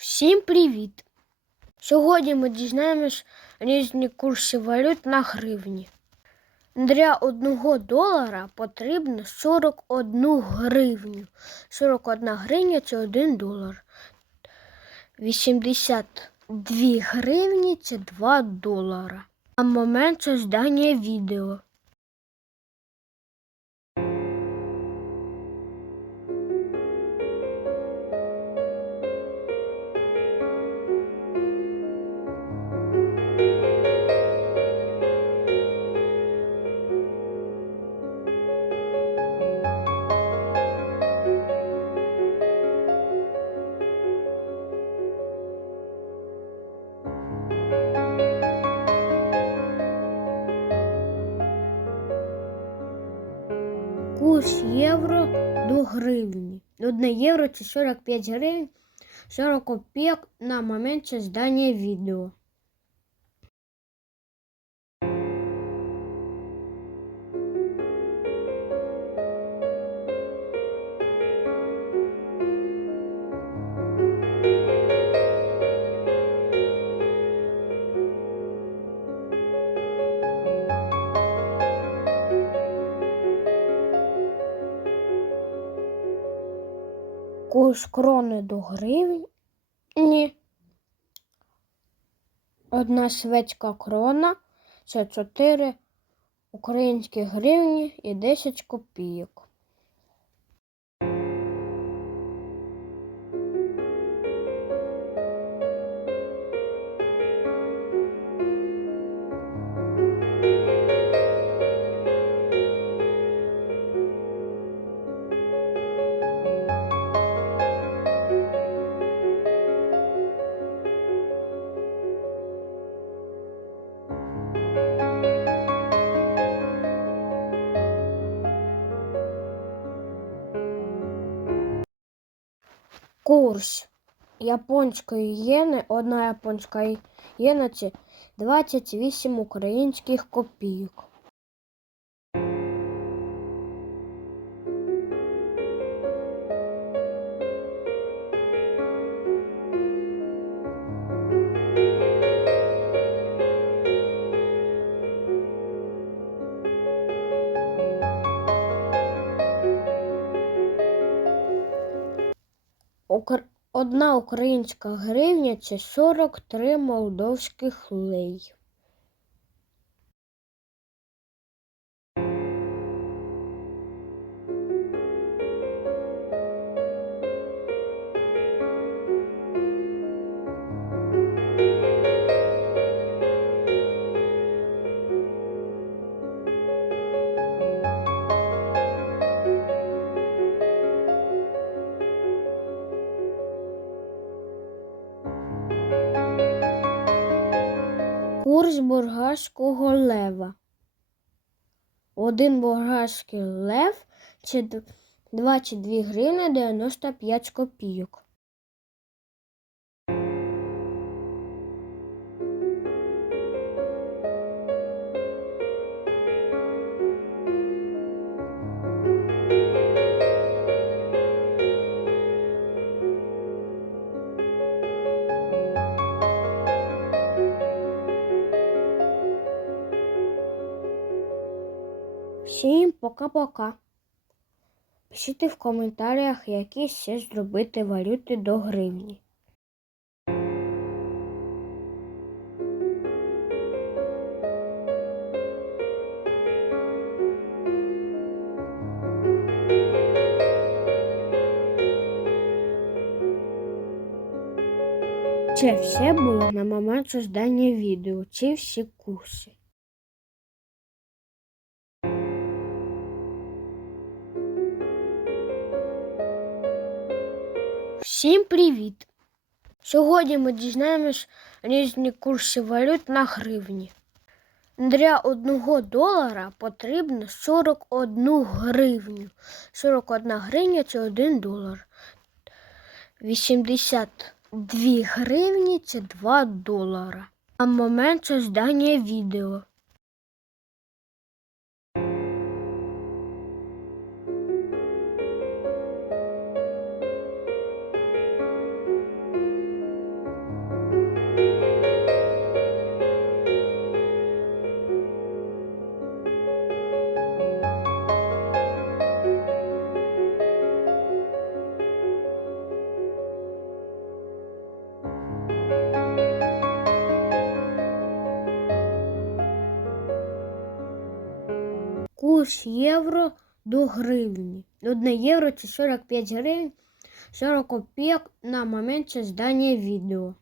Всім привіт! Сьогодні ми дізнаємось різні курси валют на гривні. Для 1 долара потрібно 41 гривню. 41 гривня це 1 долар. 82 гривні це 2 долара. На момент создання відео. Курс євро до гривні. 1 євро це 45 гривень 40 копійок на момент создання відео. Курс крони до гривні. Одна шведська крона це 4 українські гривні і 10 копійок. Курс японської єни, одна японська єна це 28 українських копійок. Одна українська гривня це 43 молдовських лей. Курс бургаського лева. Один бургаський лев це чи 22 гривни 95 копійок. Всім пока-пока. Пишіть в коментарях, які ще зробити валюти до гривні. Це все було на момент создання відео. Ці всі курси. Всім привіт! Сьогодні ми дізнаємось різні курси валют на гривні. Для 1 долара потрібно 41 гривню. 41 гривня це 1 долар. 82 гривні це 2 долара. На момент создання відео. Курс євро до гривні. 1 євро це 45 гривень 40 копійок на момент создання відео.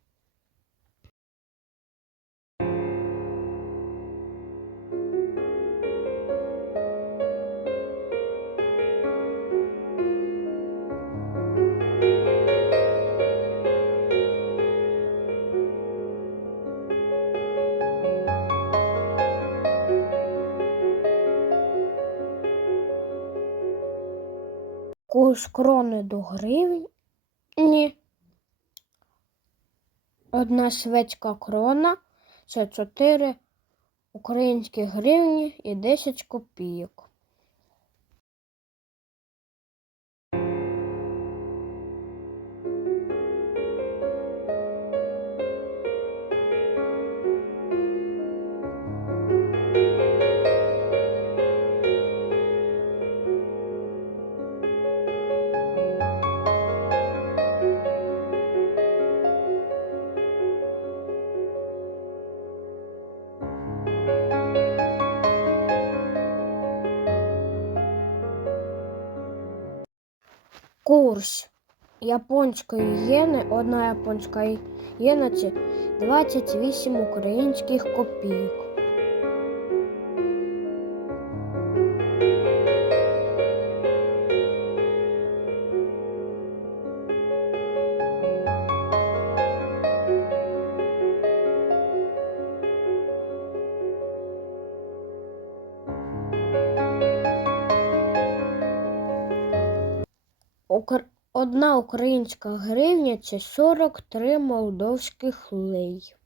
Курс крони до гривні. Одна шведська крона це 4 українські гривні і 10 копійок. Курс японської єни, одна японська єна це 28 українських копійок. Одна українська гривня це 43 молдовських лей.